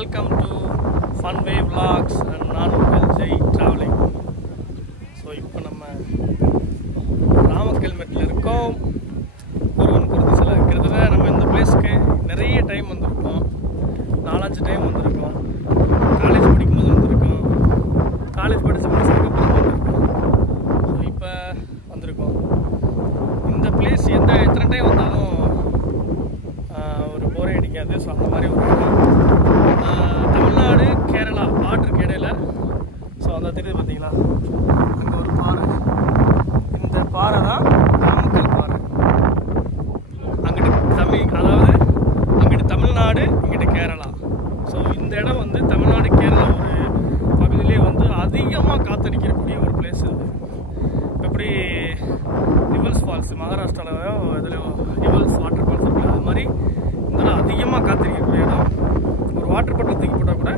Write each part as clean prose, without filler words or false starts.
Welcome to Funway Vlogs and நான் உங்கள் Jai travelling. So இப்போ நம்ம நாமக்கல் மெட்டில் இருக்கோம். குருவன் குருதி சிலை இருக்கிறதுல நம்ம இந்த பிளேஸ்க்கு நிறைய டைம் வந்திருக்கோம். 4-5 டைம் வந்திருக்கோம். காலேஜ் படிக்கும்போது வந்திருக்கோம், காலேஜ் படித்த முடிச்சதுக்கப்புறம் வந்திருக்கோம். ஸோ இப்போ வந்திருக்கோம். இந்த பிளேஸ் எத்தனை டைம் வந்தாலும் ஒரு போரே அடிக்காது. ஸோ அந்த மாதிரி ஒரு தமிழ்நாடு கேரளா பார்டருக்கு இடையில. ஸோ அந்த தெரியுது பார்த்தீங்களா, அங்கே ஒரு பாறை. இந்த பாறை தான் நாமக்கல் பாறை. அங்கிட்டு அதாவது அங்கிட்டு தமிழ்நாடு, இங்கிட்டு கேரளா. ஸோ இந்த இடம் வந்து தமிழ்நாடு கேரளா ஒரு பகுதியிலே வந்து அதிகமாக காத்தடிக்கக்கூடிய ஒரு பிளேஸ் இது. எப்படி ரிவல்ஸ் ஃபால்ஸ் மகாராஷ்டிராவிலையோ இதுலையோ ரிவல்ஸ் வாட்டர் ஃபால்ஸ் இருக்குது, அது மாதிரி இதெல்லாம் அதிகமாக காத்திருக்கக்கூடிய இடம். ஒரு வாட்டர் பாட்டில் தூக்கி போட்டால் கூட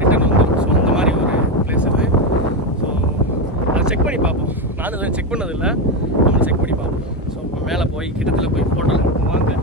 ரிட்டர்ன் வந்துடும். ஸோ அந்த மாதிரி ஒரு பிளேஸ் இது. ஸோ அதை செக் பண்ணி பார்ப்போம். நானும் இதை செக் பண்ணதில்லை, நம்ம செக் பண்ணி பார்ப்போம். ஸோ இப்போ மேலே போய் கிட்டத்தில் போய் ஃபோட்டோ எடுப்போம் வாங்க.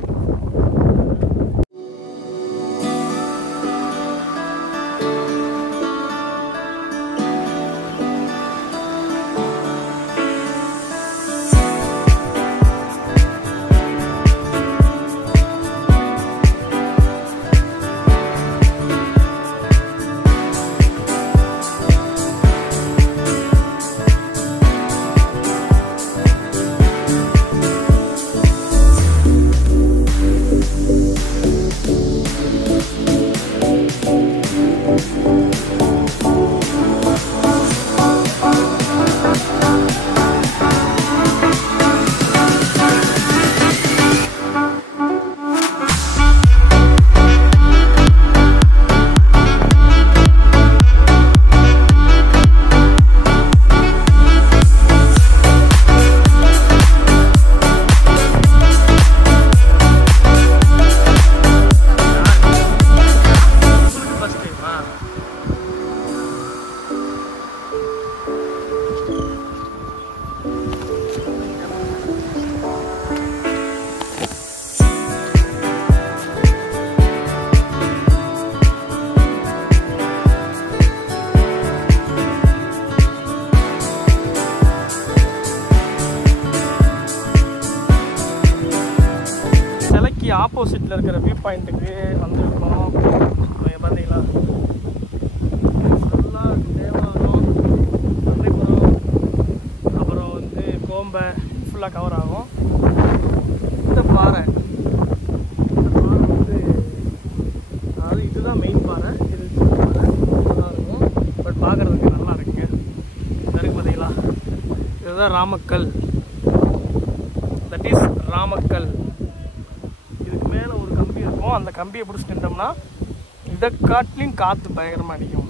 ஆப்போசிட்டில் இருக்கிற வியூ பாயிண்ட்டுக்கு வந்துருக்கோம். பார்த்தீங்களா, ஃபுல்லாக தேவாரம், பள்ளிப்புறம், அப்புறம் வந்து கோம்பை ஃபுல்லாக கவர் ஆகும். இந்த பாறை வந்து அதாவது இதுதான் மெயின் பாறை. இது நல்லா இருக்கும், பட் பார்க்குறதுக்கு நல்லா இருக்குங்க. இருக்கு பார்த்தீங்களா, இதுதான் ராமக்கல். That is Ramakkal. மேலே ஒரு கம்பி இருக்கும், அந்த கம்பியை பிடிச்சி நின்றோம்னா இதை காட்டிலையும் காற்று பயங்கரமாக அடிக்கும்.